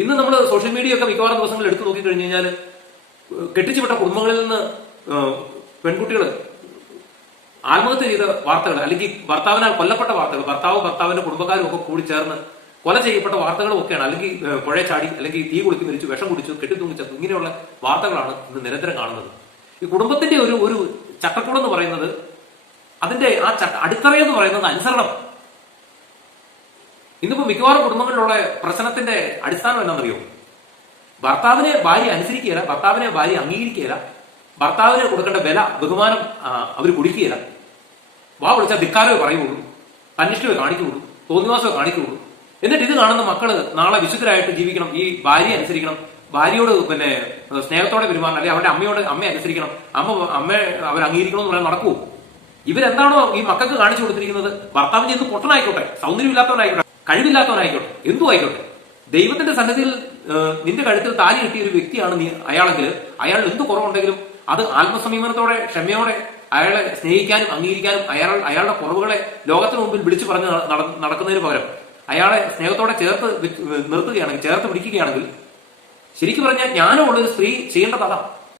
ഇന്ന് നമ്മൾ social media ഒക്കെ മിക്കവാറും ദിവസങ്ങളിൽ എടുത്തു നോക്കിക്കഴിഞ്ഞു കഴിഞ്ഞാൽ കെട്ടിച്ചുവിട്ട കുടുംബങ്ങളിൽ നിന്ന് പെൺകുട്ടികൾ ആത്മഹത്യ ചെയ്ത വാർത്തകൾ, അല്ലെങ്കിൽ ഭർത്താവിനാൽ കൊല്ലപ്പെട്ട വാർത്തകൾ, ഭർത്താവിന്റെ കുടുംബക്കാരും ഒക്കെ കൂടി ചേർന്ന് കൊല ചെയ്യപ്പെട്ട വാർത്തകളും ഒക്കെയാണ്. അല്ലെങ്കിൽ പുഴ ചാടി, അല്ലെങ്കിൽ തീ കുളിക്ക് മരിച്ചു, വിഷം കുടിച്ചു, കെട്ടിത്തൂങ്ങിച്ചു, ഇങ്ങനെയുള്ള വാർത്തകളാണ് ഇന്ന് നിരന്തരം കാണുന്നത്. ഈ കുടുംബത്തിന്റെ ഒരു ചട്ടക്കൂട് എന്ന് പറയുന്നത്, അതിന്റെ ആ അടിത്തറയെന്ന് പറയുന്നത് അനുസരണം. ഇന്നിപ്പോ മിക്കവാറും കുടുംബങ്ങളിലുള്ള പ്രശ്നത്തിന്റെ അടിസ്ഥാനം എന്താണെന്നറിയോ? ഭർത്താവിനെ ഭാര്യ അനുസരിക്കുകയില്ല, ഭർത്താവിനെ ഭാര്യ അംഗീകരിക്കുകയില്ല, ഭർത്താവിന് കൊടുക്കേണ്ട വില ബഹുമാനം അവർ കൊടുക്കുകയില്ല. വാ വിളിച്ചാൽ ധിക്കാരമേ പറയുള്ളൂ, തന്നിഷ്ടമേ കാണിക്കുകയുള്ളൂ, തോന്നിവാസമേ കാണിക്കുകയുള്ളൂ. എന്നിട്ട് ഇത് കാണുന്ന മക്കള് നാളെ വിശുദ്ധരായിട്ട് ജീവിക്കണം, ഈ ഭാര്യയെ അനുസരിക്കണം, ഭാര്യയോട് സ്നേഹത്തോടെ പെരുമാറണം, അല്ലെങ്കിൽ അവരുടെ അമ്മയെ അനുസരിക്കണം, അമ്മയെ അവർ അംഗീകരിക്കണം എന്ന് പറയാൻ നടക്കുമോ? ഇവരെന്താണോ ഈ മക്കൾക്ക് കാണിച്ചു കൊടുത്തിരിക്കുന്നത്, ഭർത്താവിന് എന്ത് പൊട്ടനായിക്കോട്ടെ, സൗന്ദര്യമില്ലാത്തവനായിക്കോട്ടെ, കഴിവില്ലാത്തവനായിക്കോട്ടെ, എന്തു ആയിക്കോട്ടെ, ദൈവത്തിന്റെ സന്നിധിയിൽ നിന്റെ കഴുത്തിൽ താലി കിട്ടിയ ഒരു വ്യക്തിയാണ് നീ അയാളെങ്കിൽ, അയാൾ എന്ത് കുറവുണ്ടെങ്കിലും അത് ആത്മസംയമനത്തോടെ, ക്ഷമയോടെ അയാളെ സ്നേഹിക്കാനും അംഗീകരിക്കാനും, അയാളുടെ കുറവുകളെ ലോകത്തിന് മുമ്പിൽ വിളിച്ചു പറഞ്ഞ് നടക്കുന്നതിന് പകരം അയാളെ സ്നേഹത്തോടെ ചേർത്ത് നിർത്തുകയാണെങ്കിൽ, ചേർത്ത് പിടിക്കുകയാണെങ്കിൽ, ശരിക്കും പറഞ്ഞാൽ ജ്ഞാനമുള്ള ഒരു സ്ത്രീ ചെയ്യേണ്ടത് അതാ.